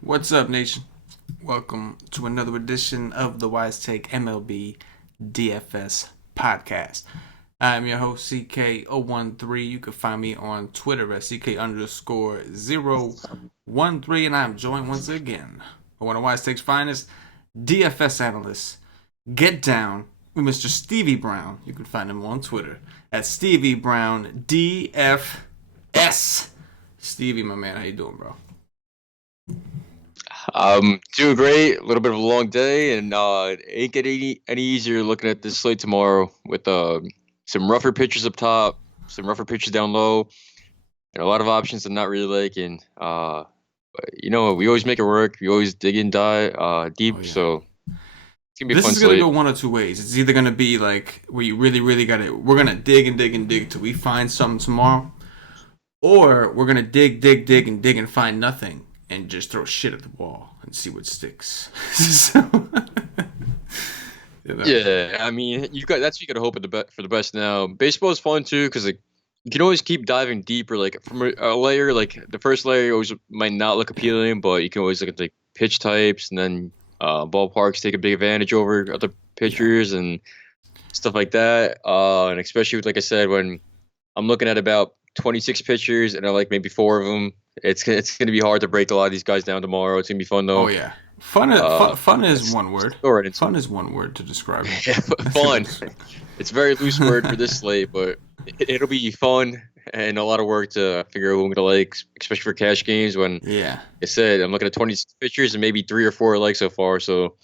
What's up, nation? Welcome to another edition of the Wise Take MLB DFS podcast. I'm your host, CK013. You can find me on Twitter at CK_013, and I'm joined once again by one of Wise Take's finest DFS analysts. Get down with Mr. Stevie Brown. You can find him on Twitter at Stevie Brown DFS. Stevie, my man, how you doing, bro? Doing great. A little bit of a long day, and it ain't getting any easier looking at this slate tomorrow with some rougher pitchers up top, some rougher pitchers down low, and a lot of options I'm not really liking. But you know, we always make it work. We always dig in deep, so it's gonna be a fun slate. This is gonna go one of two ways. It's either gonna be like where you really got it. We're gonna dig and dig and dig till we find something tomorrow, or we're gonna dig and find nothing and just throw shit at the wall and see what sticks. So, you know. Yeah, I mean, that's what you gotta hope for the best now. Baseball is fun too because like you can always keep diving deeper. Like from a layer, like the first layer always might not look appealing, but you can always look at like pitch types and then ballparks take a big advantage over other pitchers and stuff like that. And especially with, like I said, when I'm looking at about 26 pitchers and I like maybe 4 of them. It's going to be hard to break a lot of these guys down tomorrow. It's going to be fun, though. Oh, yeah. Fun is one word. Fun is one word to describe it. Yeah, fun. It's a very loose word for this slate, but it'll be fun and a lot of work to figure out who I'm going to like, especially for cash games when, like I said, I'm looking at 26 pitchers and maybe 3 or 4 I like so far. So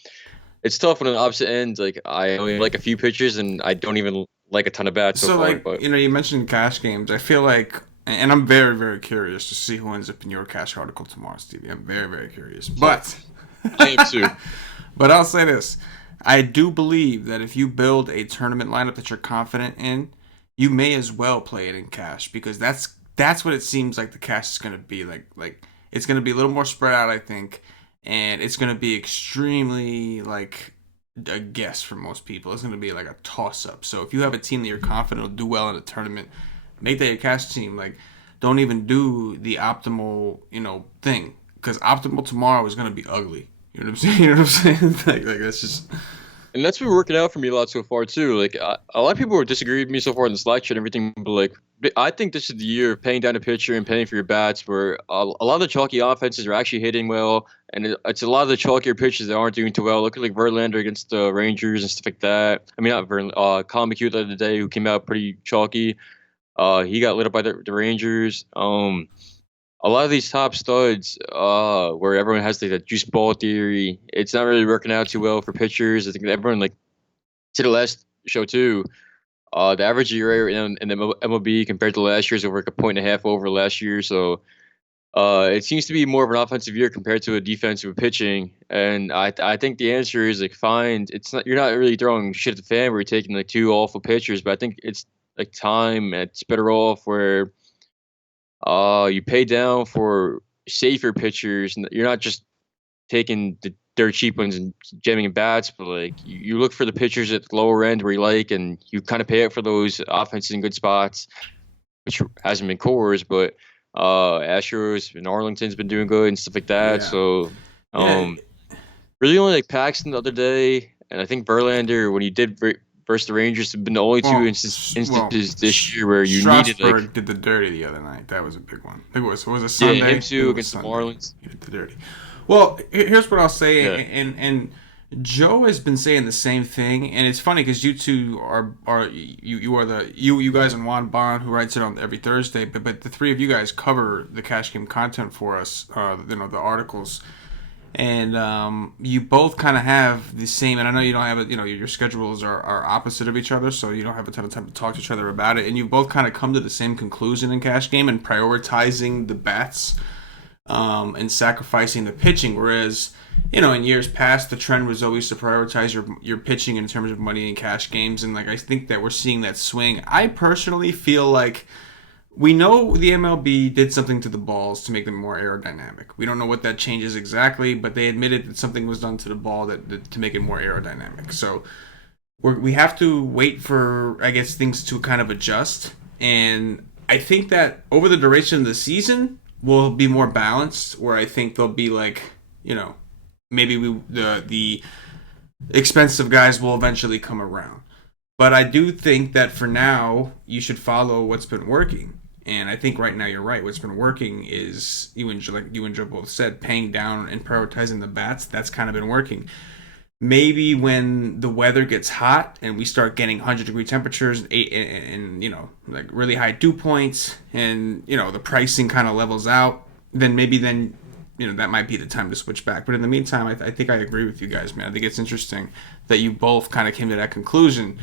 it's tough when on the opposite end. Like, I only like a few pitchers and I don't even like a ton of bats so far. But you mentioned cash games. I feel like, and I'm very, very curious to see who ends up in your cash article tomorrow, Stevie. I'm very, very curious. But I am too. But I'll say this. I do believe that if you build a tournament lineup that you're confident in, you may as well play it in cash because that's what it seems like the cash is going to be. Like it's going to be a little more spread out, I think, and it's going to be extremely like a guess for most people. It's going to be like a toss-up. So if you have a team that you're confident will do well in a tournament, make that your cash team. Like, don't even do the optimal, thing. Because optimal tomorrow is going to be ugly. You know what I'm saying? like that's just... And that's been working out for me a lot so far, too. Like, a lot of people were disagreeing with me so far in the Slack chat and everything. But, like, I think this is the year of paying down a pitcher and paying for your bats where a lot of the chalky offenses are actually hitting well. And it's a lot of the chalkier pitches that aren't doing too well. Look at, like, Verlander against the Rangers and stuff like that. I mean, not Verlander. Colin McHugh the other day who came out pretty chalky. He got lit up by the Rangers. A lot of these top studs, where everyone has like that juice ball theory, it's not really working out too well for pitchers. I think everyone to the last show too. The average ERA in the MLB compared to last year is over like a 1.5 over last year. So it seems to be more of an offensive year compared to a defensive pitching. And I think the answer is like fine. You're not really throwing shit at the fan where you're taking like 2 awful pitchers, but I think it's like time. It's better off where you pay down for safer pitchers, and you're not just taking the dirt cheap ones and jamming in bats, but like you look for the pitchers at the lower end where you like, and you kind of pay up for those offenses in good spots, which hasn't been Coors, but Astros and Arlington's been doing good and stuff like that. Yeah. So really only like Paxton the other day, and I think Verlander when he did versus the Rangers have been the only 2 instances this year where you needed like did the dirty the other night. That was a big one. I think it was a Sunday. Yeah, him too against the Marlins. He did the dirty. Well, here's what I'll say, and Joe has been saying the same thing, and it's funny because you two are you guys and Juan Bond who writes it on every Thursday, but the 3 of you guys cover the cash game content for us, the articles. And you both kind of have the same, and I know you don't have your schedules are opposite of each other, so you don't have a ton of time to talk to each other about it, and you both kind of come to the same conclusion in cash game and prioritizing the bats and sacrificing the pitching, whereas in years past the trend was always to prioritize your pitching in terms of money in cash games, and like I think that we're seeing that swing. I personally feel like we know the MLB did something to the balls to make them more aerodynamic. We don't know what that changes exactly, but they admitted that something was done to the ball to make it more aerodynamic. So we have to wait for, I guess, things to kind of adjust. And I think that over the duration of the season, we'll be more balanced. Where I think there'll be like, maybe the expensive guys will eventually come around. But I do think that for now, you should follow what's been working. And I think right now you're right. What's been working is like you and Joe both said, paying down and prioritizing the bats. That's kind of been working. Maybe when the weather gets hot and we start getting 100-degree temperatures and like really high dew points, and the pricing kind of levels out, then maybe that might be the time to switch back. But in the meantime, I think I agree with you guys, man. I think it's interesting that you both kind of came to that conclusion,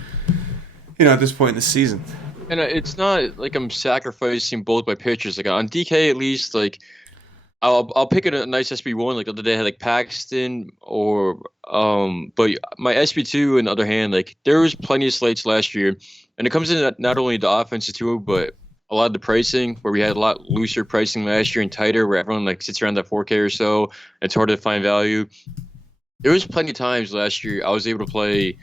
at this point in the season. And it's not like I'm sacrificing both my pitchers. Like on DK, at least, like I'll pick a nice SB1. Like the other day, I had like Paxton or but my SB2, on the other hand, like there was plenty of slates last year, and it comes in not only the offenses too, but a lot of the pricing, where we had a lot looser pricing last year and tighter, where everyone like sits around that 4K or so. It's hard to find value. There was plenty of times last year I was able to play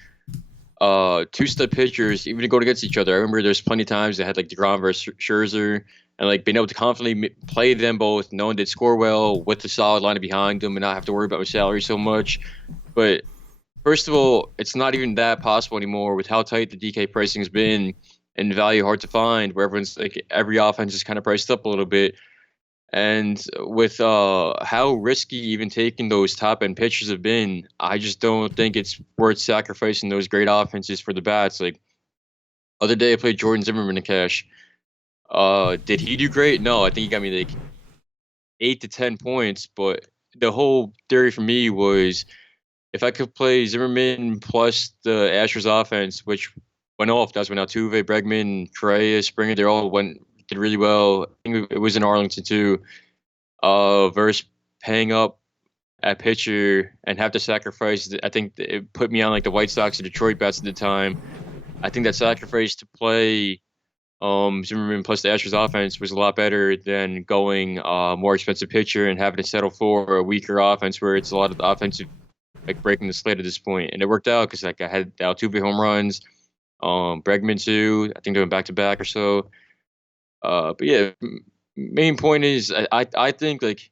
two-step pitchers even to go against each other. I remember there's plenty of times they had like DeGrom versus Scherzer, and like being able to confidently play them both, knowing they'd score well with the solid lineup behind them and not have to worry about my salary so much. But first of all, it's not even that possible anymore with how tight the DK pricing's been and value hard to find, where everyone's like every offense is kind of priced up a little bit. And with how risky even taking those top end pitchers have been, I just don't think it's worth sacrificing those great offenses for the bats. Like other day, I played Jordan Zimmerman in cash. Did he do great? No, I think he got me like 8 to 10 points. But the whole theory for me was if I could play Zimmerman plus the Astros offense, which went off. That's when Altuve, Bregman, Correa, Springer, they all did really well. I think it was in Arlington too. Versus paying up at pitcher and have to sacrifice. I think it put me on like the White Sox or Detroit bats at the time. I think that sacrifice to play Zimmerman plus the Astros offense was a lot better than going more expensive pitcher and having to settle for a weaker offense where it's a lot of the offensive like breaking the slate at this point. And it worked out because like I had Altuve home runs, Bregman too. I think they went back to back or so. But yeah, main point is I think like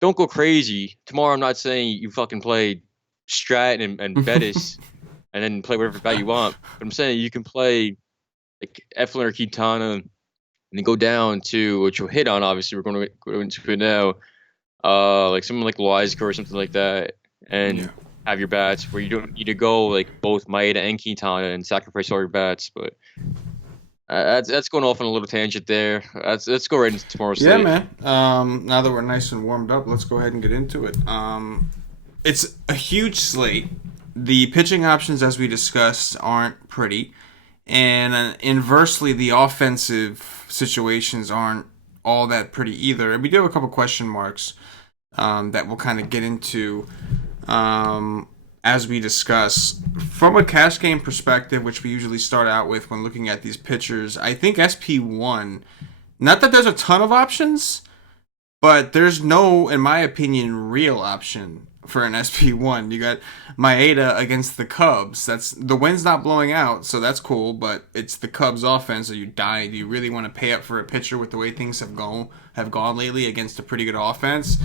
don't go crazy. Tomorrow I'm not saying you fucking play Stratton and Bettis and then play whatever bat you want. But I'm saying you can play like Eflin or Quintana and then go down to, which you'll hit on, obviously we're going to go into it now, like someone like Loizaga or something like that, and have your bats where you don't need to go like both Maeda and Quintana and sacrifice all your bats. But that's going off on a little tangent there. Let's go right into tomorrow's slate. Yeah, man. Now that we're nice and warmed up, let's go ahead and get into it. It's a huge slate. The pitching options, as we discussed, aren't pretty. And inversely, the offensive situations aren't all that pretty either. And we do have a couple question marks that we'll kind of get into as we discuss. From a cash game perspective, which we usually start out with when looking at these pitchers, I think SP1, not that there's a ton of options, but there's no, in my opinion, real option for an SP1. You got Maeda against the Cubs. That's the wind's not blowing out, so that's cool, but it's the Cubs offense. Are you dying? Do you really want to pay up for a pitcher with the way things have gone lately against a pretty good offense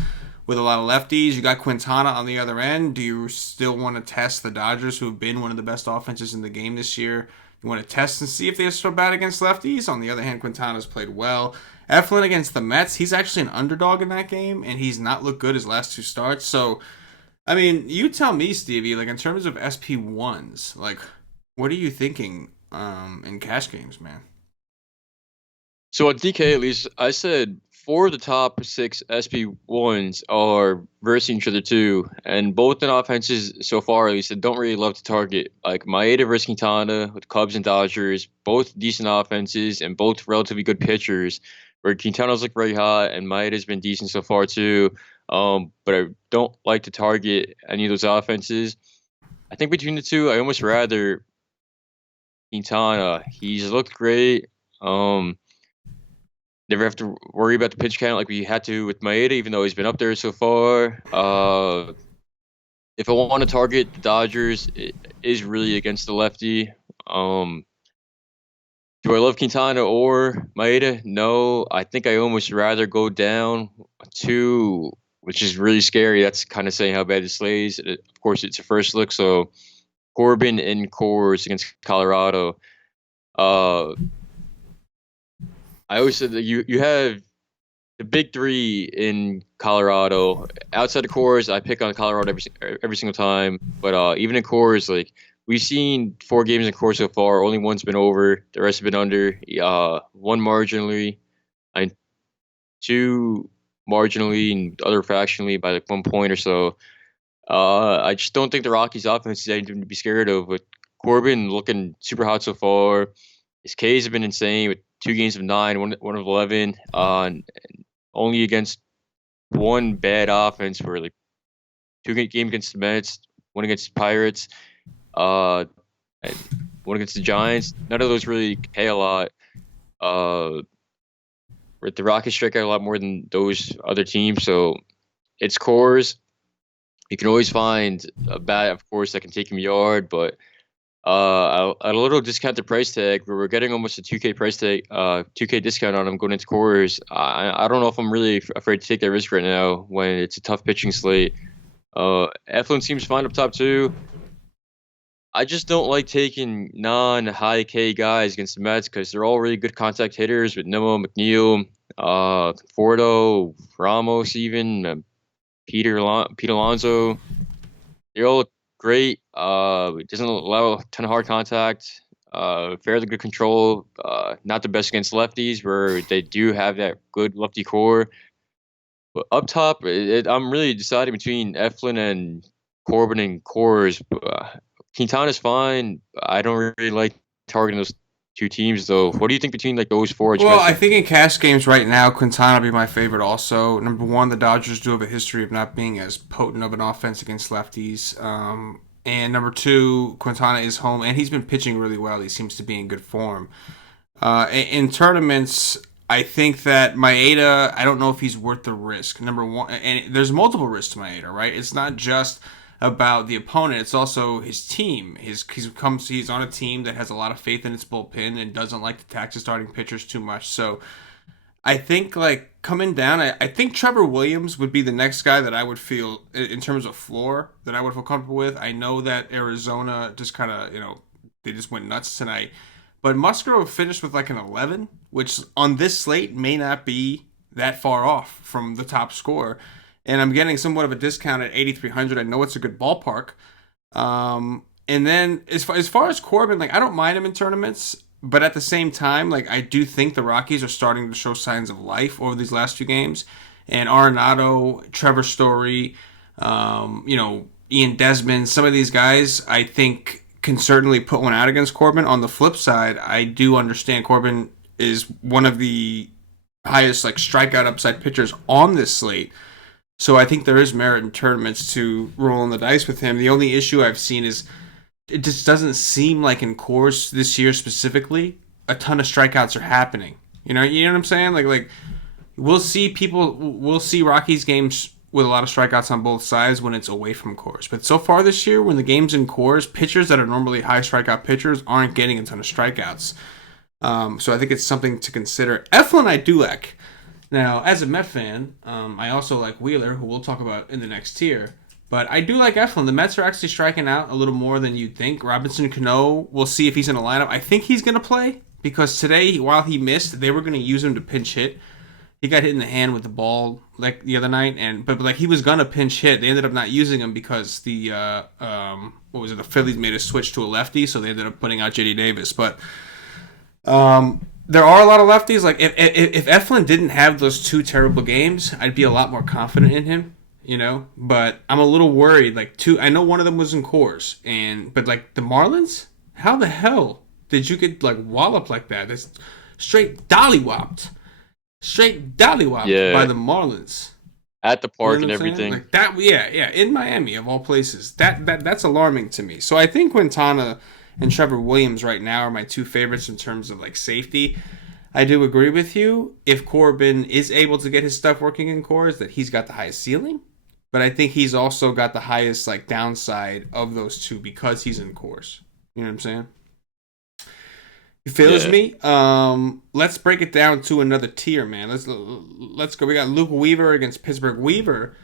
with a lot of lefties? You got Quintana on the other end. Do you still want to test the Dodgers, who have been one of the best offenses in the game this year? You want to test and see if they're so bad against lefties? On the other hand, Quintana's played well. Eflin against the Mets, he's actually an underdog in that game, and he's not looked good his last two starts. So, I mean, you tell me, Stevie, like in terms of SP1s, like what are you thinking in cash games, man? So at DK, at least, I said 4 of the top 6 SP1s are versing each other too, and both in offenses so far, at least, that don't really love to target. Like Maeda versus Quintana with Cubs and Dodgers, both decent offenses and both relatively good pitchers. Where Quintana's look very hot and Maeda's been decent so far too. But I don't like to target any of those offenses. I think between the two, I almost rather Quintana. He's looked great. Never have to worry about the pitch count like we had to with Maeda, even though he's been up there so far. if I want to target the Dodgers, it is really against the lefty. Um, do I love Quintana or Maeda? No, I think I almost rather go down two, which is really scary. That's kind of saying how bad the slate is. Of course, it's a first look, so Corbin in Coors against Colorado. Uh, I always said that you have the big three in Colorado. Outside of Coors, I pick on Colorado every single time. But even in Coors, like we've seen 4 games in Coors so far. Only one's been over. The rest have been under. One marginally, and two marginally, and the other fractionally by like 1 point or so. I just don't think the Rockies' offense is anything to be scared of. With Corbin looking super hot so far, his Ks have been insane with 2 games of 9, one of 11. Only against one bad offense for like 2 games against the Mets, one against the Pirates, uh, and one against the Giants. None of those really pay a lot. Uh, the Rockets strike out a lot more than those other teams, so it's cores. You can always find a bat, of course, that can take him yard, but at a little discounted price tag, where we're getting almost a 2K price tag, 2K discount on him going into cores. I don't know if I'm really afraid to take that risk right now when it's a tough pitching slate. Eflin seems fine up top too. I just don't like taking non-high K guys against the Mets because they're all really good contact hitters with Nimmo, McNeil, Fordo, Ramos, even Pete Alonso. They're all great. It doesn't allow a ton of hard contact. Fairly good control. Not the best against lefties, where they do have that good lefty core. But up top, I'm really deciding between Eflin and Corbin and Coors. Quintana's fine. I don't really like targeting those 2 teams, though. What do you think between like those four? Well, I think in cash games right now, Quintana would be my favorite also. Number one, the Dodgers do have a history of not being as potent of an offense against lefties. And number two, Quintana is home, and he's been pitching really well. He seems to be in good form. In tournaments, I think that Maeda, I don't know if he's worth the risk. Number one, and there's multiple risks to Maeda, right? It's not just about the opponent; it's also his team. He's on a team that has a lot of faith in its bullpen and doesn't like to tax his starting pitchers too much. So I think like coming down, I think Trevor Williams would be the next guy that I would feel in terms of floor that I would feel comfortable with. I know that Arizona just kind of they just went nuts tonight. But Musgrove finished with like an 11, which on this slate may not be that far off from the top score. And I'm getting somewhat of a discount at 8,300. I know it's a good ballpark. And then as far as Corbin, like I don't mind him in tournaments, but at the same time, like I do think the Rockies are starting to show signs of life over these last 2 games. And Arenado, Trevor Story, Ian Desmond, some of these guys, I think can certainly put one out against Corbin. On the flip side, I do understand Corbin is one of the highest like strikeout upside pitchers on this slate. So I think there is merit in tournaments to rolling the dice with him. The only issue I've seen is it just doesn't seem like in course this year specifically a ton of strikeouts are happening. You know what I'm saying? Like we'll see Rockies games with a lot of strikeouts on both sides when it's away from Coors. But so far this year, when the game's in Coors, pitchers that are normally high strikeout pitchers aren't getting a ton of strikeouts. So I think it's something to consider. Eflin I do like. Now, as a Met fan, I also like Wheeler, who we'll talk about in the next tier. But I do like Eflin. The Mets are actually striking out a little more than you'd think. Robinson Cano, we'll see if he's in the lineup. I think he's going to play because today, while he missed, they were going to use him to pinch hit. He got hit in the hand with the ball like the other night, but like he was gonna pinch hit. They ended up not using him because the the Phillies made a switch to a lefty, so they ended up putting out JD Davis. But there are a lot of lefties. Like if Eflin didn't have those 2 terrible games, I'd be a lot more confident in him. But I'm a little worried. I know one of them was in Coors, but like the Marlins, how the hell did you get like walloped like that? That's straight dollywopped. Straight dollywopped by the Marlins at the park and everything. Like that, yeah, in Miami of all places. That's alarming to me. So I think Quintana and Trevor Williams right now are my 2 favorites in terms of like safety. I do agree with you. If Corbin is able to get his stuff working in Coors, that he's got the highest ceiling. but I think he's also got the highest like downside of those two because he's in course. You know what I'm saying? You feels Yeah. me? Let's break it down to another tier, man. Let's go. We got Luke Weaver against Pittsburgh. Weaver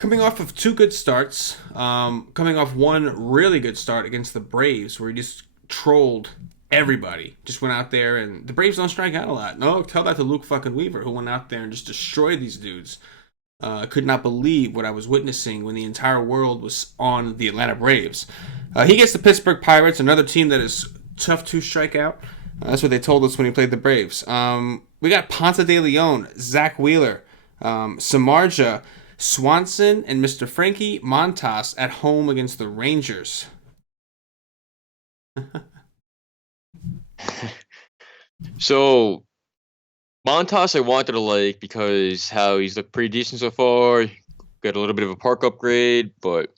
coming off of two good starts, coming off one really good start against the Braves, where he just trolled everybody. Just went out there, and the Braves don't strike out a lot. No, tell that to Luke fucking Weaver, who went out there and just destroyed these dudes. I could not believe what I was witnessing when the entire world was on the Atlanta Braves. He gets the Pittsburgh Pirates, another team that is tough to strike out. That's what they told us when he played the Braves. We got Ponce de Leon, Zach Wheeler, Samardzija, Swanson, and Mr. Frankie Montas at home against the Rangers. So Montas I wanted to like because how he's looked pretty decent so far. Got a little bit of a park upgrade, but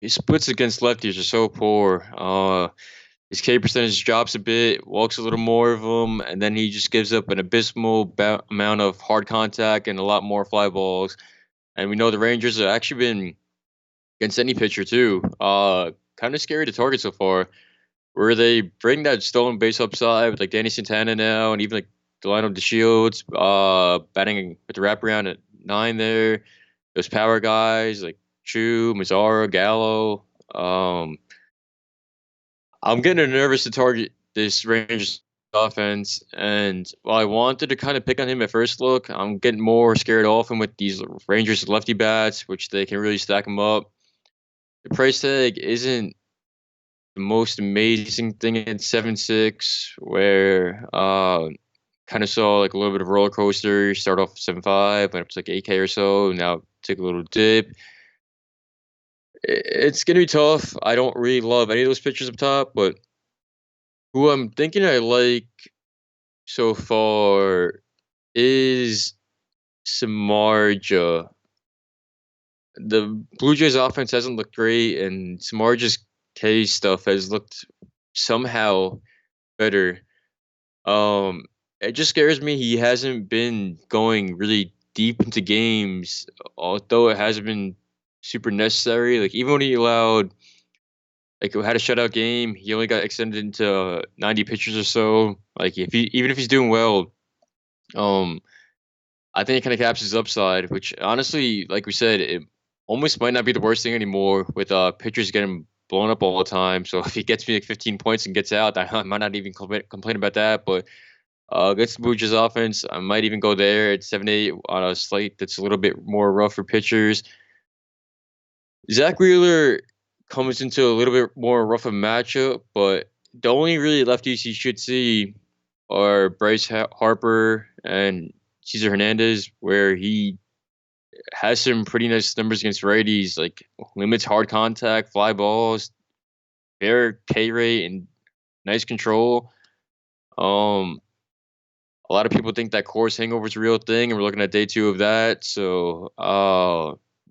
his splits against lefties are so poor. His K percentage drops a bit, walks a little more of them, and then he just gives up an abysmal amount of hard contact and a lot more fly balls. And we know the Rangers have actually been against any pitcher too. Kind of scary to target so far. Where they bring that stolen base upside with like Danny Santana now, and even like Delano DeShields, batting with the wraparound at 9 there. Those power guys like Chu, Mazzara, Gallo. I'm getting nervous to target this Rangers offense, and while I wanted to kind of pick on him at first look, I'm getting more scared off him with these Rangers lefty bats, which they can really stack him up. The price tag isn't the most amazing thing at 7.6, where kind of saw like a little bit of a roller coaster. Start off 7.5, went up to like 8K or so, now took a little dip. It's gonna be tough. I don't really love any of those pitchers up top, but who I'm thinking I like so far is Samardzija. The Blue Jays offense hasn't looked great, and Samardzija's K stuff has looked somehow better. It just scares me. He hasn't been going really deep into games, although it hasn't been super necessary. Like even when he allowed, like had a shutout game, he only got extended into 90 pitches or so. Like even if he's doing well, um, I think it kind of caps his upside. Which honestly, like we said, it almost might not be the worst thing anymore with pitchers getting blown up all the time. So if he gets me like 15 points and gets out, I might not even complain about that. But against the Blue Jays offense, I might even go there at 7-8 on a slate that's a little bit more rough for pitchers. Zach Wheeler comes into a little bit more rough of a matchup, but the only really lefties you should see are Bryce Harper and Cesar Hernandez, where he has some pretty nice numbers against righties, like limits hard contact, fly balls, fair K rate, and nice control. A lot of people think that course hangover is a real thing, and we're looking at day 2 of that. So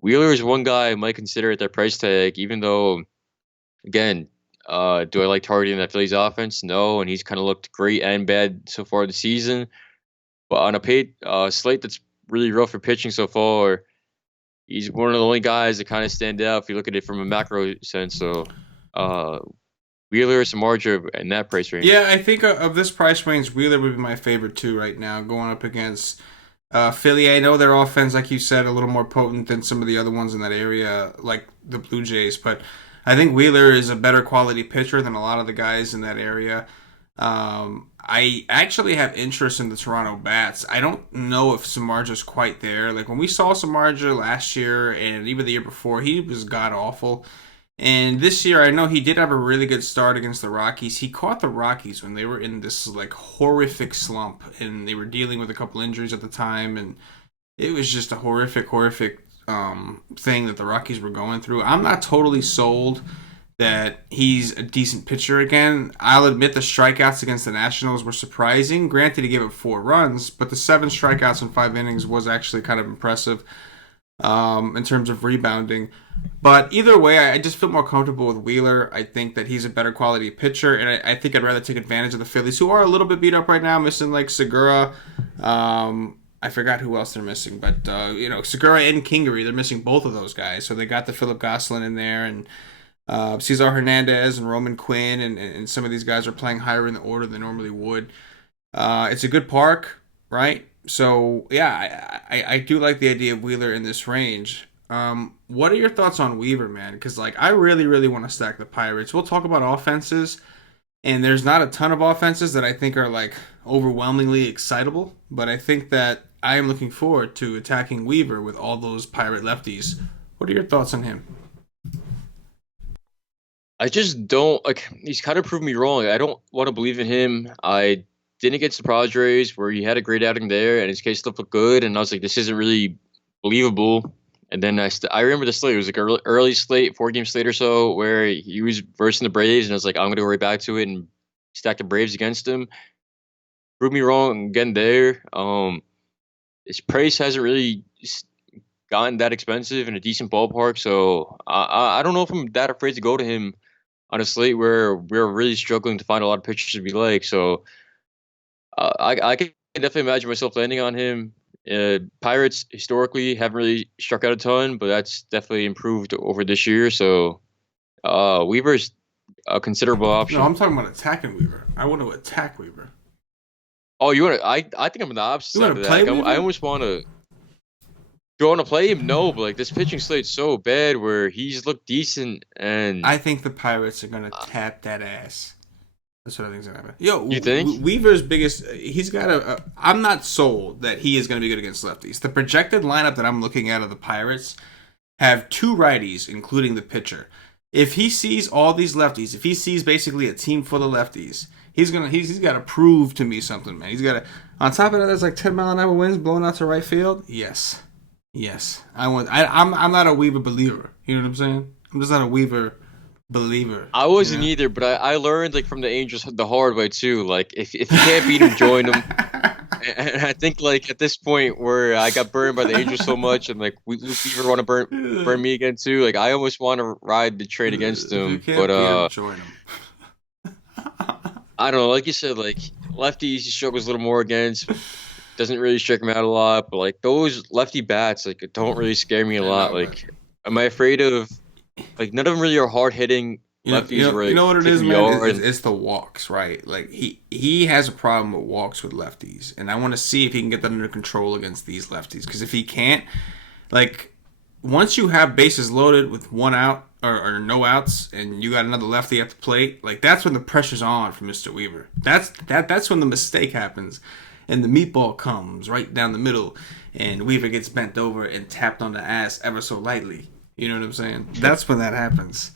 Wheeler is one guy I might consider at that price tag, even though, again, do I like targeting that Phillies offense? No, and he's kind of looked great and bad so far this season. But on a paid slate that's really rough for pitching so far, he's one of the only guys that kind of stand out if you look at it from a macro sense. So Wheeler, Samardzija, in that price range. Yeah, I think of this price range, Wheeler would be my favorite too right now, going up against Philly. I know their offense, like you said, a little more potent than some of the other ones in that area, like the Blue Jays. But I think Wheeler is a better quality pitcher than a lot of the guys in that area. I actually have interest in the Toronto Bats. I don't know if Samardzija's quite there. Like when we saw Samardzija last year and even the year before, he was god awful. And this year, I know he did have a really good start against the Rockies. He caught the Rockies when they were in this like horrific slump, and they were dealing with a couple injuries at the time, and it was just a horrific thing that the Rockies were going through. I'm not totally sold that he's a decent pitcher again. I'll admit the strikeouts against the Nationals were surprising. Granted, he gave up 4 runs, but the 7 strikeouts in 5 innings was actually kind of impressive in terms of rebounding. But either way, I just feel more comfortable with Wheeler. I think that he's a better quality pitcher, and I think I'd rather take advantage of the Phillies, who are a little bit beat up right now, missing like Segura. I I forgot who else they're missing, but Segura and Kingery, they're missing both of those guys. So they got the Philip Gosselin in there, and Cesar Hernandez and Roman Quinn, and some of these guys are playing higher in the order than normally would. It's a good park, right? So yeah, I do like the idea of Wheeler in this range. What are your thoughts on Weaver, man? Because like I really, really want to stack the Pirates. We'll talk about offenses, and there's not a ton of offenses that I think are like overwhelmingly excitable, but I think that I am looking forward to attacking Weaver with all those Pirate lefties. What are your thoughts on him? I just don't like. He's kind of proved me wrong. I don't want to believe in him. I didn't against the Padres where he had a great outing there, and his case stuff looked good, and I was like, this isn't really believable. And then I remember the slate. It was like an early slate, 4-game slate or so, where he was versing the Braves, and I was like, I'm gonna go right back to it and stack the Braves against him. Proved me wrong again there. His price hasn't really gotten that expensive in a decent ballpark, so I don't know if I'm that afraid to go to him on a slate where we're really struggling to find a lot of pitchers to be like. So I can definitely imagine myself landing on him. Pirates historically haven't really struck out a ton, but that's definitely improved over this year. So Weaver's a considerable option. No, I'm talking about attacking Weaver. I want to attack Weaver. Oh, you want to? I think I'm on the opposite side of that. Like, I almost want to. Do you want to play him? No, but like this pitching slate's so bad where he's looked decent, and I think the Pirates are gonna tap that ass. That's what I think's gonna happen. Yo, you think Weaver's biggest? He's got a. I'm not sold that he is gonna be good against lefties. The projected lineup that I'm looking at of the Pirates have 2 righties, including the pitcher. If he sees all these lefties, if he sees basically a team full of lefties, he's got to prove to me something, man. He's got to. On top of that, there's like 10-mile-an-hour winds blowing out to right field. Yes, I'm not a Weaver believer. You know what I'm saying? I'm just not a Weaver believer. I wasn't either, but I learned like from the Angels the hard way too. Like if you can't beat him, join him. And I think like at this point where I got burned by the Angels so much, and like Weaver want to burn me again too. Like I almost want to ride the trade against him, but join him. I don't know. Like you said, like lefties he struggles a little more against. Doesn't really strike him out a lot, but like those lefty bats, like don't really scare me a lot. Like, am I afraid of? Like none of them really are hard hitting lefties. You know what it is, man? It's the walks, right? Like he has a problem with walks with lefties, and I want to see if he can get that under control against these lefties. Because if he can't, like once you have bases loaded with 1 out or no outs, and you got another lefty at the plate, like that's when the pressure's on for Mr. Weaver. That's when the mistake happens. And the meatball comes right down the middle, and Weaver gets bent over and tapped on the ass ever so lightly. You know what I'm saying? That's when that happens.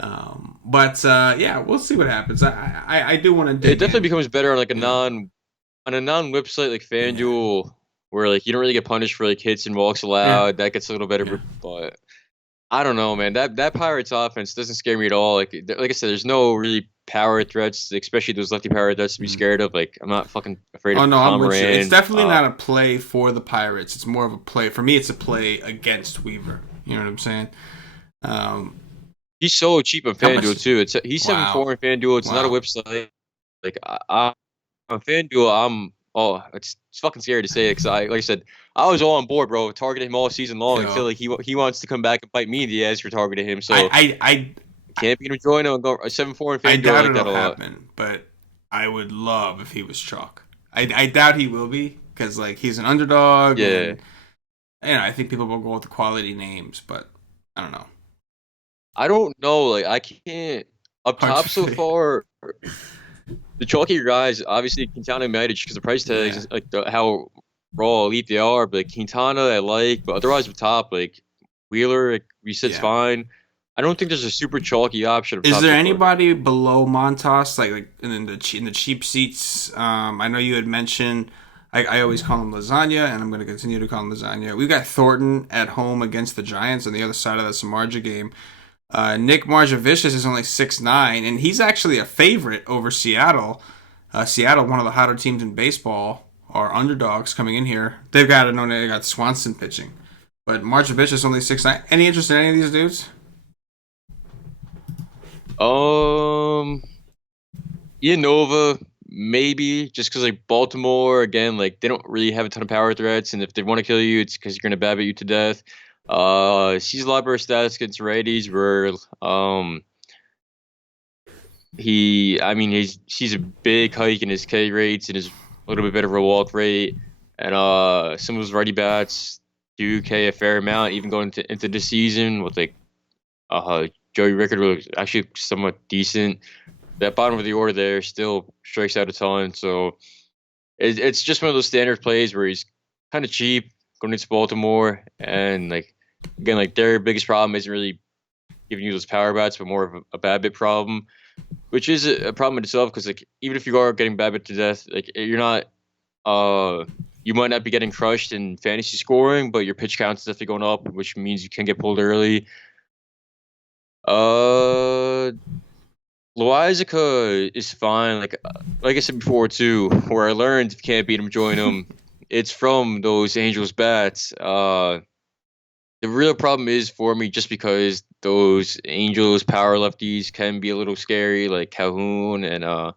Yeah, we'll see what happens. I do want to. It definitely becomes better on like a non-whip site like FanDuel, where like you don't really get punished for like hits and walks allowed. Yeah. That gets a little better, but I don't know, man. That Pirates offense doesn't scare me at all. Like I said, there's no really power threats, especially those lefty power threats to be scared of. Like I'm not fucking afraid of. Oh no, I'm with you. It's definitely not a play for the Pirates. It's more of a play for me. It's a play against Weaver. You know what I'm saying? He's so cheap on FanDuel too. He's 7-4 on FanDuel. It's not a whip site. Like on FanDuel, it's fucking scary to say it because like I said, I was all on board, bro. Targeted him all season long. I feel like he wants to come back and bite me in the ass for targeting him. So I can't beat him, join him, and go 7-4 and FanDuel. I doubt it'll happen, but I would love if he was chalk. I doubt he will be because like he's an underdog. Yeah. And I think people will go with the quality names, but I don't know. I don't know. Like I can't up top so far. The chalkier guys, obviously Quintana and Medic because the price tags, like how raw elite they are. But like, Quintana, I like, but otherwise up top, like Wheeler, like we said, it's fine. I don't think there's a super chalky option. Is there anybody below Montas, like in the cheap seats? I know you had mentioned. I always call him Lasagna, and I'm going to continue to call him Lasagna. We've got Thornton at home against the Giants on the other side of the Samardzija game. Nick Marjavicius is only 6'9", and he's actually a favorite over Seattle. Seattle, one of the hotter teams in baseball, are underdogs coming in here. They got Swanson pitching. But Marjavicius only 6'9". Any interest in any of these dudes? Ian Nova, maybe just because like Baltimore again, like they don't really have a ton of power threats, and if they want to kill you, it's because you're gonna BABIP you to death. He's a lot better stats against righties where I mean he's a big hike in his K rates and his a little bit better of a walk rate, and some of his righty bats do K a fair amount, even going into the season with like Joey Rickard was actually somewhat decent. That bottom of the order there still strikes out a ton. So it's just one of those standard plays where he's kind of cheap going into Baltimore, and like again, like their biggest problem isn't really giving you those power bats, but more of a BABIP problem, which is a problem in itself because like even if you are getting BABIP to death, like you're not you might not be getting crushed in fantasy scoring, but your pitch count is definitely going up, which means you can get pulled early. Loizaga is fine. Like I said before too, where I learned if you can't beat him, join him. It's from those Angels bats. The real problem is for me just because those Angels power lefties can be a little scary, like Calhoun, and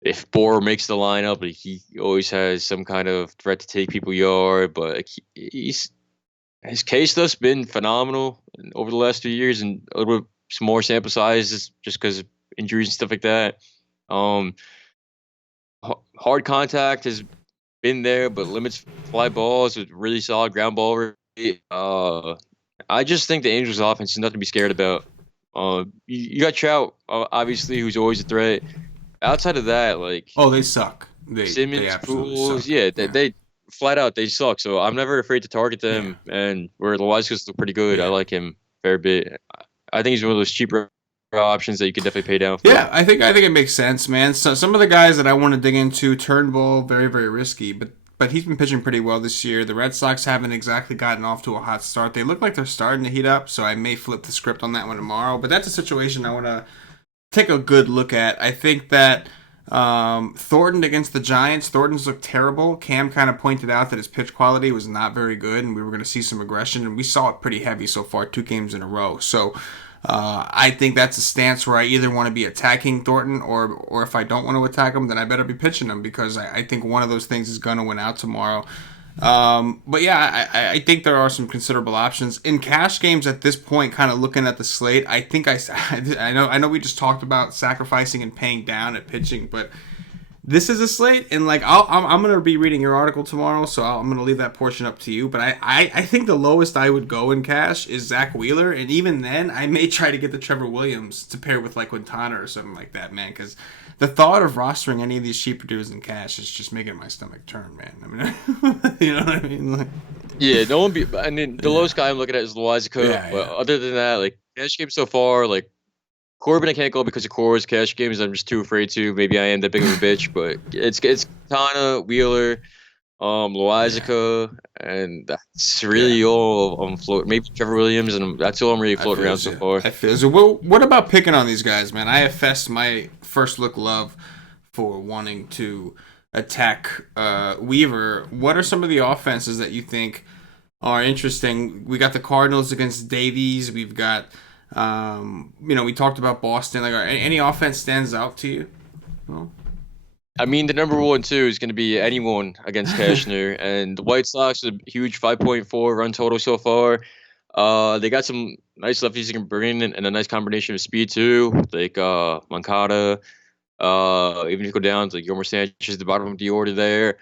if Bohr makes the lineup, like he always has some kind of threat to take people yard. But like, his case stuff's been phenomenal over the last 2 years, and a little bit some more sample sizes just because of injuries and stuff like that. Hard contact has been there, but limits fly balls with really solid ground ball rate. I just think the Angels' offense is nothing to be scared about. You got Trout, obviously, who's always a threat. Outside of that, like they suck. They absolutely Pools, suck. yeah, they flat out they suck. So I'm never afraid to target them. Yeah. And where Loizaga's look pretty good, I like him a fair bit. I think he's one of those cheaper options that you could definitely pay down for. Yeah, I think it makes sense, man. So some of the guys that I want to dig into, Turnbull, very very risky, but he's been pitching pretty well this year. The Red Sox haven't exactly gotten off to a hot start. They look like they're starting to heat up, so I may flip the script on that one tomorrow. But that's a situation I want to take a good look at. I think that Thornton against the Giants, Thornton's looked terrible. Cam kind of pointed out that his pitch quality was not very good, and we were going to see some aggression, and we saw it pretty heavy so far, 2 games in a row. So I think that's a stance where I either want to be attacking Thornton, or if I don't want to attack him, then I better be pitching him, because I think one of those things is going to win out tomorrow. But yeah, I think there are some considerable options in cash games at this point. Kind of looking at the slate, I think I know we just talked about sacrificing and paying down at pitching, but this is a slate, and like I'm gonna be reading your article tomorrow, so I'm gonna leave that portion up to you. But I think the lowest I would go in cash is Zach Wheeler, and even then I may try to get the Trevor Williams to pair with like Quintana or something like that, man, because the thought of rostering any of these cheap dudes in cash is just making my stomach turn, man. I mean, you know what I mean? Like, yeah, no one be. I mean, the lowest guy I'm looking at is Loizaga. But other than that, like cash games so far, like Corbin, I can't go because of Core's cash games. I'm just too afraid to. Maybe I am that big of a bitch, but it's Quintana, Wheeler, Loizaga, and that's really all I'm floating. Maybe Trevor Williams, and that's all I'm really floating around so far. I feel so. Well, what about picking on these guys, man? I have fessed my first look love for wanting to attack Weaver. What are some of the offenses that you think are interesting? We got the Cardinals against Davies. We've got, we talked about Boston. Like, any offense stands out to you? Well, I mean, the number 1 too is going to be anyone against Cashner, and the White Sox are a huge 5.4 run total so far. They got some nice lefties you can bring in, and a nice combination of speed too, like Moncada. Even if you go down to like Yomer Sanchez, the bottom of the order there.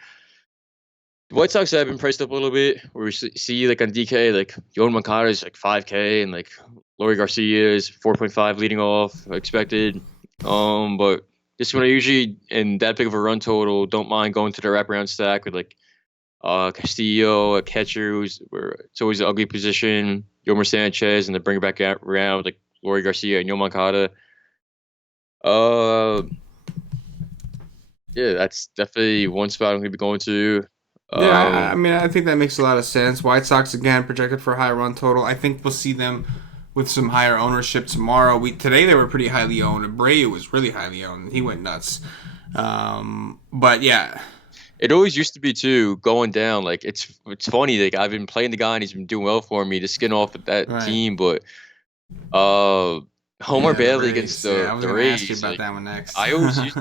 The White Sox have been priced up a little bit. Where we see like on DK, like Yohan Moncada is like 5K, and like Lori Garcia is 4.5 leading off expected. But this one I usually, in that big of a run total, don't mind going to the wraparound stack with like Castillo, a catcher where it's always an ugly position, Yomer Sanchez, and then bring it back around like Lori Garcia and Yohan Moncada. Yeah, that's definitely one spot I'm going to be going to. Yeah, I mean, I think that makes a lot of sense. White Sox, again, projected for a high run total. I think we'll see them with some higher ownership tomorrow. Today they were pretty highly owned. Abreu was really highly owned. He went nuts. But yeah. It always used to be too, going down. Like it's funny. Like I've been playing the guy and he's been doing well for me to skin off of that team. But Homer Bailey against the Rays. Ask you about that one next. I always used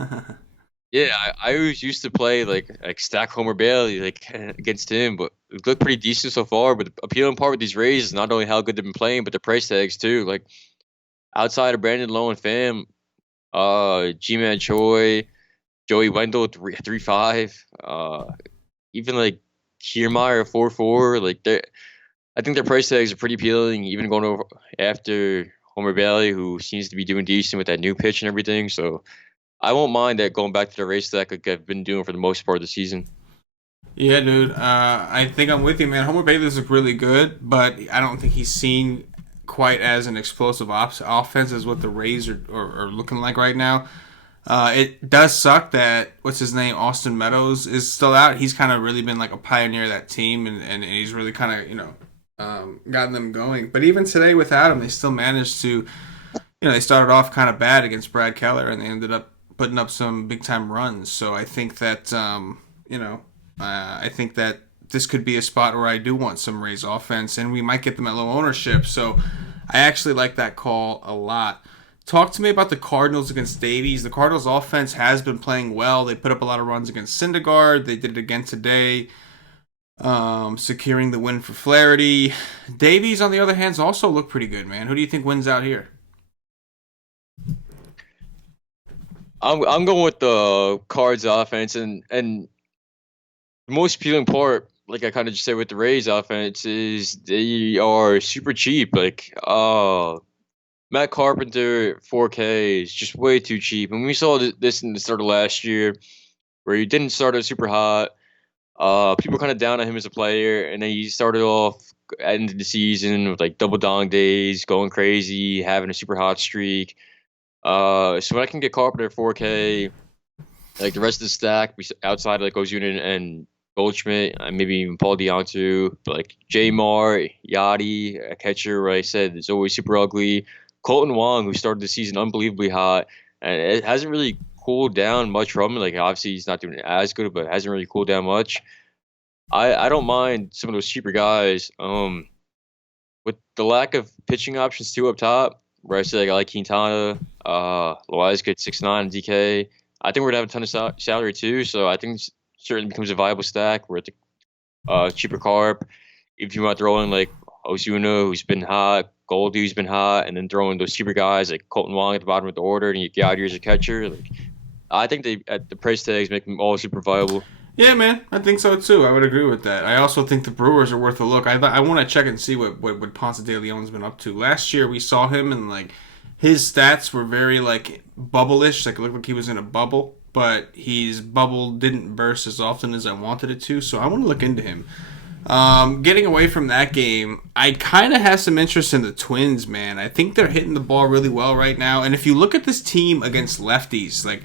Yeah, I always used to play like stack Homer Bailey like against him, but it looked pretty decent so far. But the appealing part with these Rays is not only how good they've been playing, but the price tags too. Like outside of Brandon Lowe and Pham, G-Man Choi, Joey Wendell 3.5, even like Kiermaier 4.4. Like they, I think their price tags are pretty appealing. Even going over after Homer Bailey, who seems to be doing decent with that new pitch and everything. So I won't mind that going back to the race stack like I've been doing for the most part of the season. Yeah, dude. I think I'm with you, man. Homer Bailey's look really good, but I don't think he's seen quite as an explosive offense as what the Rays are looking like right now. It does suck that what's his name, Austin Meadows, is still out. He's kind of really been like a pioneer of that team, and he's really kind of gotten them going. But even today without him, they still managed to. They started off kind of bad against Brad Keller, and they ended up putting up some big time runs. So I think that I think that this could be a spot where I do want some Rays offense, and we might get them at low ownership. So I actually like that call a lot. Talk to me about the Cardinals against Davies. The Cardinals offense has been playing well. They put up a lot of runs against Syndergaard. They did it again today, securing the win for Flaherty. Davies, on the other hand, also look pretty good, man. Who do you think wins out here? I'm going with the Cards offense and the most appealing part, like I kind of just said with the Rays offense, is they are super cheap. Like Matt Carpenter 4K is just way too cheap. And we saw this in the start of last year where he didn't start out super hot. People were kind of down on him as a player, and then he started off at the end of the season with like double dong days, going crazy, having a super hot streak. So when I can get Carpenter 4K, like the rest of the stack, outside of like Ozuna and Goldschmidt, maybe even Paul DeJong, but like Jamar, Yachty, a catcher, where I said is always super ugly. Colton Wong, who started the season unbelievably hot, and it hasn't really cooled down much from him. Like obviously he's not doing as good, but it hasn't really cooled down much. I don't mind some of those cheaper guys. With the lack of pitching options too up top, where I say like I like Quintana, Loizaga at 6'9", DK. I think we're gonna have a ton of salary too, so I think it certainly becomes a viable stack. We're at the cheaper carp. If you want to throw in like Ozuna, who's been hot, Goldie, who's been hot, and then throw in those cheaper guys like Colton Wong at the bottom of the order, and you get out here as a catcher. Like I think they at the price tags make them all super viable. Yeah, man, I think so too. I would agree with that. I also think the Brewers are worth a look. I want to check and see what Ponce de Leon's been up to. Last year we saw him and like his stats were very like bubble-ish, like it looked like he was in a bubble, but his bubble didn't burst as often as I wanted it to. So I want to look into him. Getting away from that game, I kind of have some interest in the Twins, man. I think they're hitting the ball really well right now. And if you look at this team against lefties, like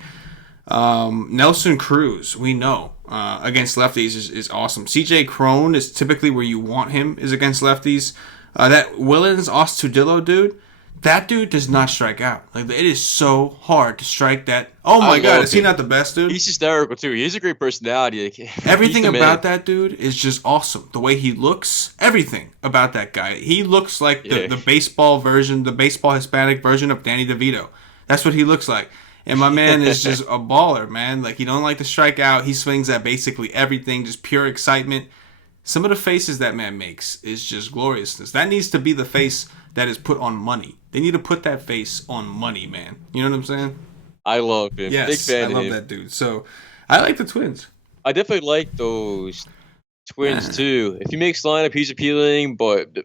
Nelson Cruz, we know against lefties is awesome. CJ Crone is typically where you want him, is against lefties. That Willens Ostudillo dude, that dude does not strike out. Like it is so hard to strike that. Oh my god, is he not the best dude? He's hysterical too. He has a great personality. Like, everything about that dude is just awesome. The way he looks, everything about that guy. He looks like the baseball version, the baseball Hispanic version of Danny DeVito. That's what he looks like. And my man is just a baller, man. Like, he don't like to strike out. He swings at basically everything, just pure excitement. Some of the faces that man makes is just gloriousness. That needs to be the face that is put on money. They need to put that face on money, man. You know what I'm saying? I love him. Yes, Big fan I love that dude. So, I like the Twins. I definitely like those Twins too. If he makes lineup, he's appealing, but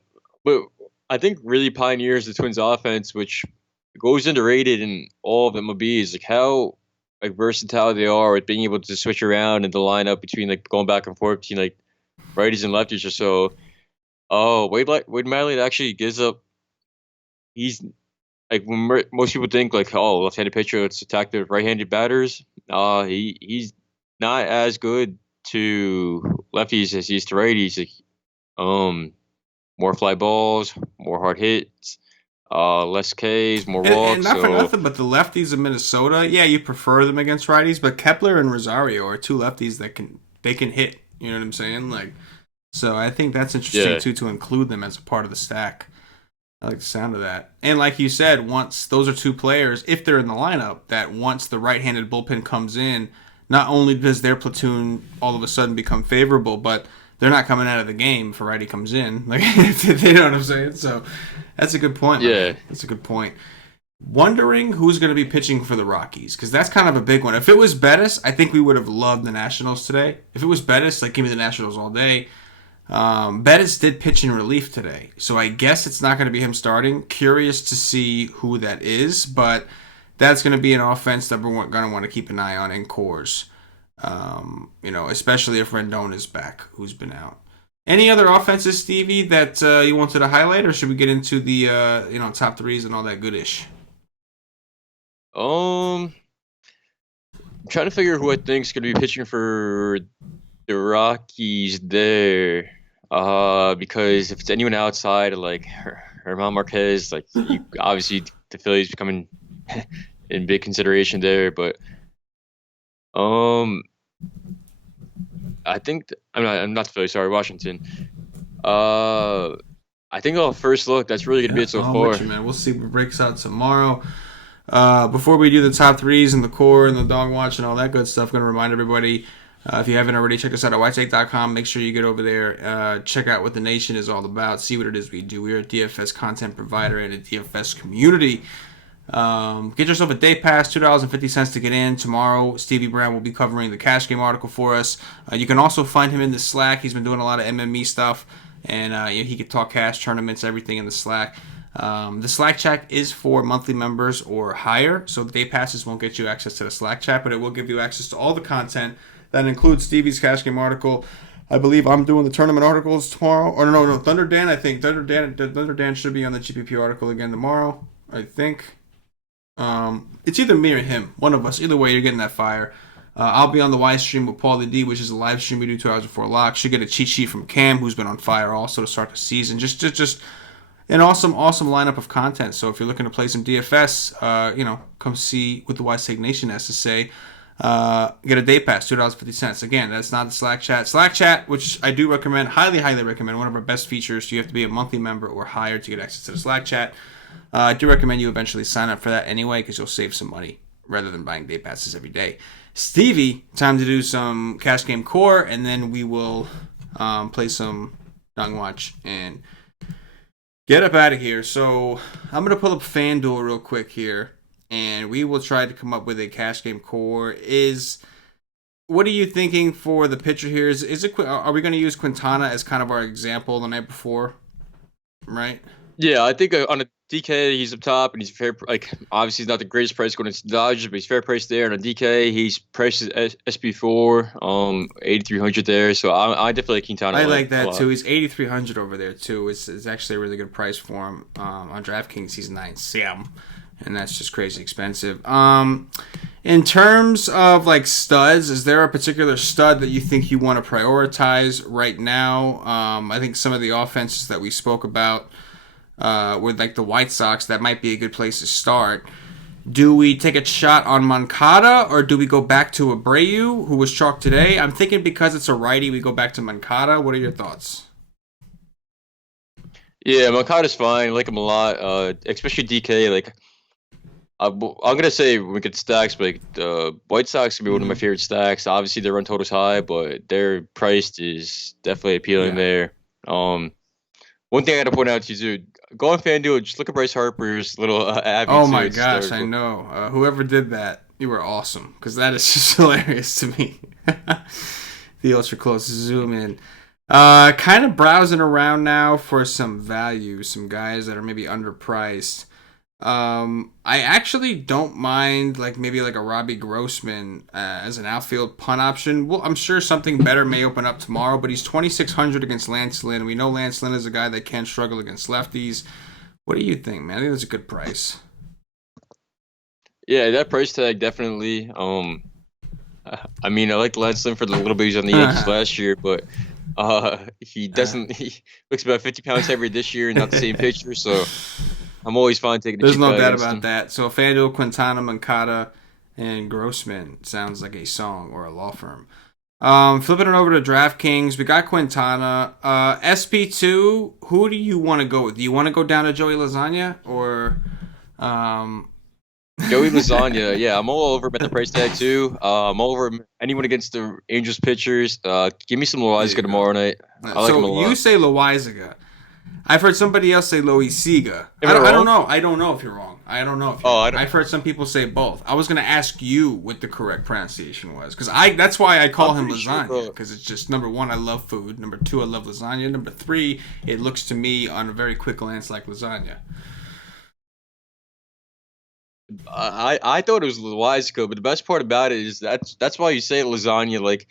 I think really pioneers the Twins offense, which goes underrated in all of MLB, is like how like versatile they are with being able to switch around in the lineup between like going back and forth between like righties and lefties or so. Oh, Wade Miley actually gives up. He's like when most people think like, oh, left-handed pitcher, let's attack the right-handed batters. He's not as good to lefties as he is to righties. Like, more fly balls, more hard hits, less Ks, more walks. And not for nothing, but the lefties of Minnesota, yeah, you prefer them against righties, but Kepler and Rosario are two lefties that can hit. You know what I'm saying? Like, so I think that's interesting too to include them as a part of the stack. I like the sound of that. And like you said, once those are two players, if they're in the lineup, that once the right-handed bullpen comes in, not only does their platoon all of a sudden become favorable, but they're not coming out of the game if Righty comes in. Like, you know what I'm saying? So that's a good point. Yeah. That's a good point. Wondering who's going to be pitching for the Rockies, because that's kind of a big one. If it was Bettis, I think we would have loved the Nationals today. If it was Bettis, like, give me the Nationals all day. Bettis did pitch in relief today, so I guess it's not going to be him starting. Curious to see who that is, but that's going to be an offense that we're going to want to keep an eye on in Coors. Especially if Rendon is back, who's been out. Any other offenses, Stevie, that you wanted to highlight, or should we get into the top threes and all that goodish? I'm trying to figure who I think is going to be pitching for the Rockies there. Because if it's anyone outside of like Herman Marquez, like obviously the Phillies becoming in big consideration there, but I think I'm not the Phillies. Sorry, Washington. I think on first look, that's really gonna be it so far. With you, man. We'll see what breaks out tomorrow. Before we do the top threes and the core and the dog watch and all that good stuff, I'm going to remind everybody, if you haven't already, check us out at whitetake.com. Make sure you get over there, check out what the nation is all about, see what it is we do. We're a DFS content provider and a DFS community. Get yourself a day pass, $2.50 to get in. Tomorrow, Stevie Brown will be covering the cash game article for us. You can also find him in the Slack. He's been doing a lot of MME stuff, and he can talk cash, tournaments, everything in the Slack. The Slack chat is for monthly members or higher, so the day passes won't get you access to the Slack chat, but it will give you access to all the content. That includes Stevie's cash game article. I believe I'm doing the tournament articles tomorrow. Or no, Thunder Dan, I think. Thunder Dan should be on the GPP article again tomorrow, I think. It's either me or him, one of us. Either way, you're getting that fire. I'll be on the Y stream with Paulie D, which is a live stream we do 2 hours before lock. Should get a cheat sheet from Cam, who's been on fire also to start the season. Just an awesome lineup of content. So if you're looking to play some DFS, come see what the Wise Take Nation has to say. Get a day pass, $2.50. Again, that's not the Slack chat. Slack chat, which I do recommend, highly recommend, one of our best features. You have to be a monthly member or higher to get access to the Slack chat. I do recommend you eventually sign up for that anyway, because you'll save some money rather than buying day passes every day. Stevie, time to do some cash game core, and then we will play some Dung Watch and get up out of here. So I'm going to pull up FanDuel real quick here, and we will try to come up with a cash game core. What are you thinking for the pitcher here? Are we going to use Quintana as kind of our example the night before? Right? Yeah, I think on a DK, he's up top, and he's fair. Like, obviously, he's not the greatest price going to Dodgers, but he's fair price there. And on DK, he's priced as SB4, 8,300 there. So I definitely like Quintana. I like that too. He's 8,300 over there too. It's actually a really good price for him. On DraftKings, he's 9 and that's just crazy expensive. In terms of like studs, is there a particular stud that you think you want to prioritize right now? I think some of the offenses that we spoke about. With like the White Sox, that might be a good place to start. Do we take a shot on Moncada, or do we go back to Abreu, who was chalked today? I'm thinking because it's a righty, we go back to Moncada. What are your thoughts? Yeah, Moncada's fine. I like him a lot, especially DK. Like, I'm gonna say we could stacks, but like, the White Sox can be one of my favorite stacks. Obviously, their run total's high, but their price is definitely appealing there. One thing I got to point out to you, dude, go on FanDuel, just look at Bryce Harper's little Abby. Oh my gosh, I know. Whoever did that, you were awesome, because that is just hilarious to me. The ultra close zoom in. Kind of browsing around now for some value, some guys that are maybe underpriced. I actually don't mind maybe a Robbie Grossman as an outfield punt option. Well, I'm sure something better may open up tomorrow, but he's 2,600 against Lance Lynn. We know Lance Lynn is a guy that can struggle against lefties. What do you think, man? I think that's a good price. Yeah, that price tag definitely. I mean, I like Lance Lynn for the little bit he was on the Yankees last year, but he doesn't. He looks about 50 pounds heavier this year, and not the same pitcher, so. I'm always fine taking a There's no doubt about that. So FanDuel, Quintana, Moncada, and Grossman sounds like a song or a law firm. Flipping it over to DraftKings, we got Quintana. SP2, who do you want to go with? Do you want to go down to Joey Lasagna? Or Joey Lasagna, yeah, I'm all over him at the price tag too. I'm all over anyone against the Angels pitchers. Give me some There Loizaga you go. tomorrow night. I like him So a you lot. say Loizaga. I've heard somebody else say Loizaga. Am I I don't wrong? know. I don't know if you're wrong. I don't know if you're Oh, wrong. I don't, I've heard some people say both. I was gonna ask you what the correct pronunciation was because that's why I call I'm him pretty sure, lasagna because it's just number one, I love food. Number two, I love lasagna. Number three, it looks to me on a very quick glance like lasagna. I thought it was Loizaga, but the best part about it is that's why you say lasagna. Like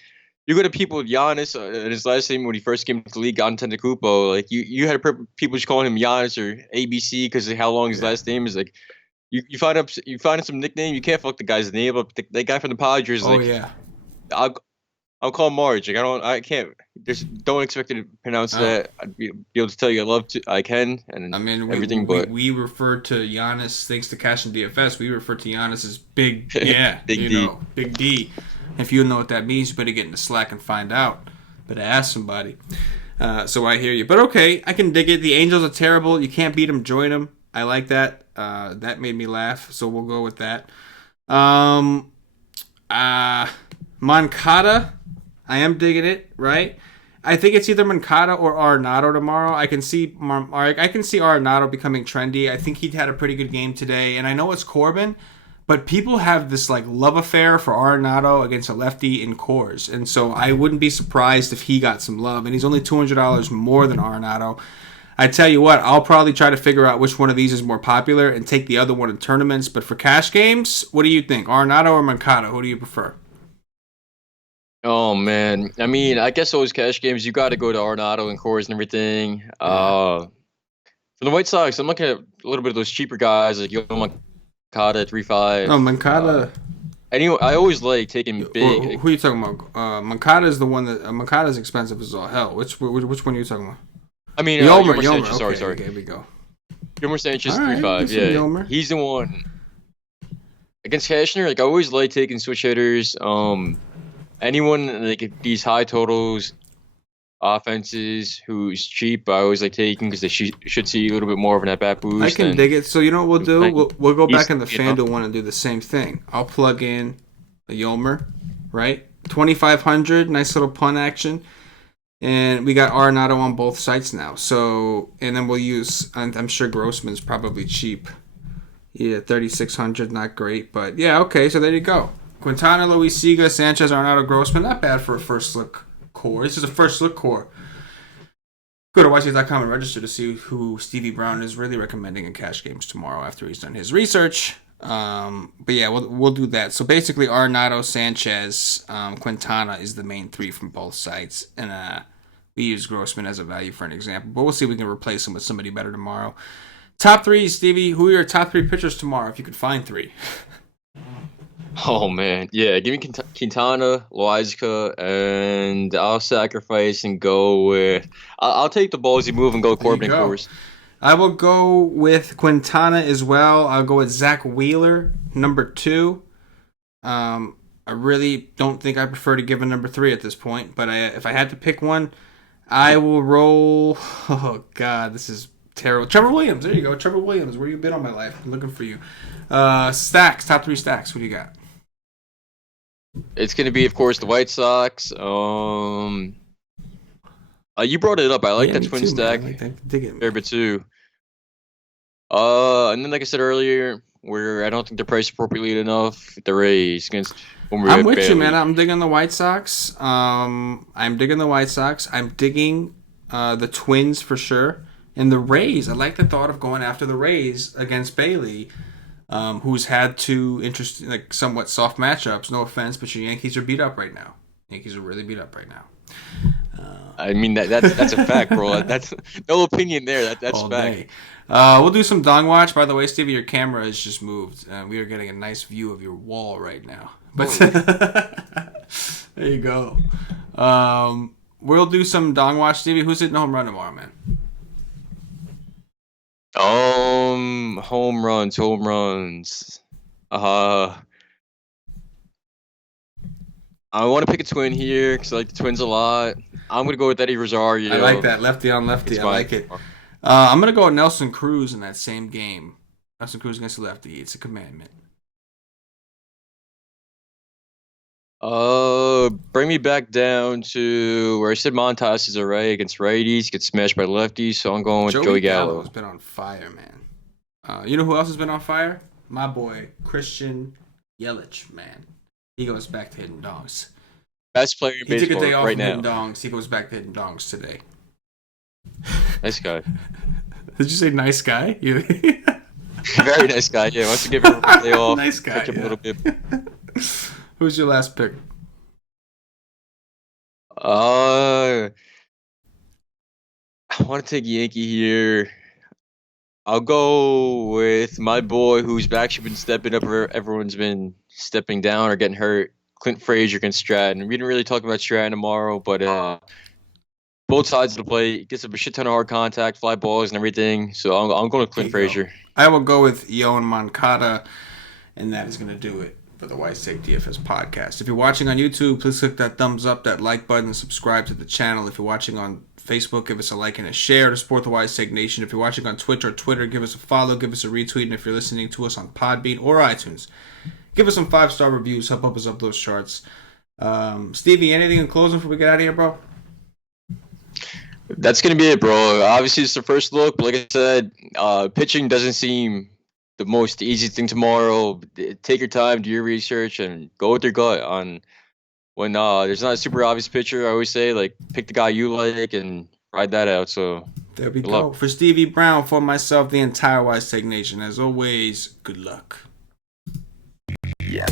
you go to people with Giannis and his last name when he first came to the league, Antetokounmpo. Like you had people just calling him Giannis or ABC because of how long his Yeah. last name is. Like you find some nickname. You can't fuck the guy's name up. The guy from the Padres, Oh like yeah. I'll call Marge. Like I can't. Just don't expect me to pronounce Oh. that. I'd be able to tell you I can and I mean, everything, but we refer to Giannis thanks to Cash and DFS. We refer to Giannis as Big, yeah, Big D. Big D. If you know what that means, you better get into Slack and find out. Better ask somebody. So I hear you, but okay, I can dig it. The Angels are terrible. You can't beat them. Join them. I like that. That made me laugh. So we'll go with that. Moncada. I am digging it. Right. I think it's either Moncada or Arenado tomorrow. I can see Arenado becoming trendy. I think he had a pretty good game today, and I know it's Corbin, but people have this like love affair for Arenado against a lefty in Coors, and so I wouldn't be surprised if he got some love. And he's only $200 more than Arenado. I tell you what, I'll probably try to figure out which one of these is more popular and take the other one in tournaments. But for cash games, what do you think, Arenado or Moncada? Who do you prefer? Oh man, I mean, I guess those cash games you got to go to Arenado and Coors and everything. Yeah. For the White Sox, I'm looking at a little bit of those cheaper guys like Yoel Moncada at 3.5. No, Moncada. Anyway, I always like taking Who big. are you talking about? Moncada is the one that Moncada is expensive as all hell. Which one are you talking about? I mean, Yolmer. Yomer Yolmer. Sanchez. Okay, Sorry. okay, here we go. Yomer Sanchez All right, 3.5. listen, Yeah, Yolmer. he's the one against Cashner. Like I always like taking switch hitters. Anyone like these high totals offenses who's cheap, I always like taking because they should see a little bit more of an at bat I boost. can And dig it. So you know what we'll do? like, We'll go he's back in the FanDuel one and do the same thing. I'll plug in a Yolmer, right? 2,500, nice little punt action. And we got Arenado on both sites now. So, and then we'll use, I'm sure Grossman's probably cheap. Yeah, 3,600, not great. But yeah, okay, so there you go. Quintana, Loizaga, Sanchez, Arenado, Grossman. Not bad for a first look core. This is a first look core. Go to YC.com and register to see who Stevie Brown is really recommending in cash games tomorrow after he's done his research. But yeah, we'll do that. So basically, Arenado, Sanchez, Quintana is the main three from both sides, and we use Grossman as a value for an example. But we'll see if we can replace him with somebody better tomorrow. Top three, Stevie. Who are your top three pitchers tomorrow? If you could find three. oh man, yeah, give me Quintana, Loizaga, and I'll sacrifice and go with. I'll take the ballsy move and go There you Corbin go. Coors. I will go with Quintana as well. I'll go with Zach Wheeler, number 2. I really don't think I prefer to give a number 3 at this point, but if I had to pick one, I will roll. Oh God, this is terrible. Trevor Williams, there you go. Trevor Williams, where you been all my life? I'm looking for you. Stacks, top 3 stacks. What do you got? It's gonna be, of course, the White Sox. You brought it up. I like Yeah, that me twin too, man. stack I like that. Dig it. fair bit too. And then like I said earlier, where I don't think they're priced appropriately enough, the Rays against. I'm with you, man. I'm digging the White Sox. I'm digging the Twins for sure. And the Rays. I like the thought of going after the Rays against Bailey, who's had two interesting, like somewhat soft matchups. No offense, but your Yankees are beat up right now. Yankees are really beat up right now. I mean that's a fact, bro. That's no opinion there. That's All fact. day. We'll do some dong watch. By the way, Stevie, your camera has just moved. We are getting a nice view of your wall right now. But there you go. We'll do some dong watch, Stevie. Who's hitting home run tomorrow, man? Home runs. I want to pick a twin here because I like the Twins a lot. I'm gonna go with Eddie Rosario. I like that. Lefty on lefty. It's I like it. I'm going to go with Nelson Cruz in that same game. Nelson Cruz against the lefty. It's a commandment. Bring me back down to where I said Montas is alright against righties, gets smashed by lefties, so I'm going with Joey Gallo Gallo. has been on fire, man. You know who else has been on fire? My boy Christian Yelich, man. He goes back to hitting dongs. Best player in baseball He took a day off right from now. hitting dongs. He goes back to hitting dongs today. Nice guy. Did you say nice guy? Very nice guy. Yeah, wants to give him a day off. Nice guy. Catch up a little bit. Who's your last pick? I want to take Yankee here. I'll go with my boy who's actually been stepping up. Everyone's been stepping down or getting hurt. Clint Frazier against Stratton. We didn't really talk about Stratton tomorrow, but both sides of the plate gets a shit ton of hard contact, fly balls, and everything. So I'm going with Clint Frazier. I will go with Yoan Moncada, and that is going to do it for the White Steak DFS podcast. If you're watching on YouTube, please click that thumbs up, that like button, subscribe to the channel. If you're watching on Facebook, give us a like and a share to support the White Steak Nation. If you're watching on Twitch or Twitter, give us a follow, give us a retweet. And if you're listening to us on Podbean or iTunes, give us some 5-star reviews, help us up those charts. Stevie, anything in closing before we get out of here, bro? That's going to be it, bro. Obviously, it's the first look, but like I said, pitching doesn't seem the most easy thing tomorrow. Take your time, do your research, and go with your gut on when there's not a super obvious pitcher. I always say, like, pick the guy you like and ride that out. So there we go. For Stevie Brown, for myself, the entire White Steak Nation, as always, good luck. Yeah.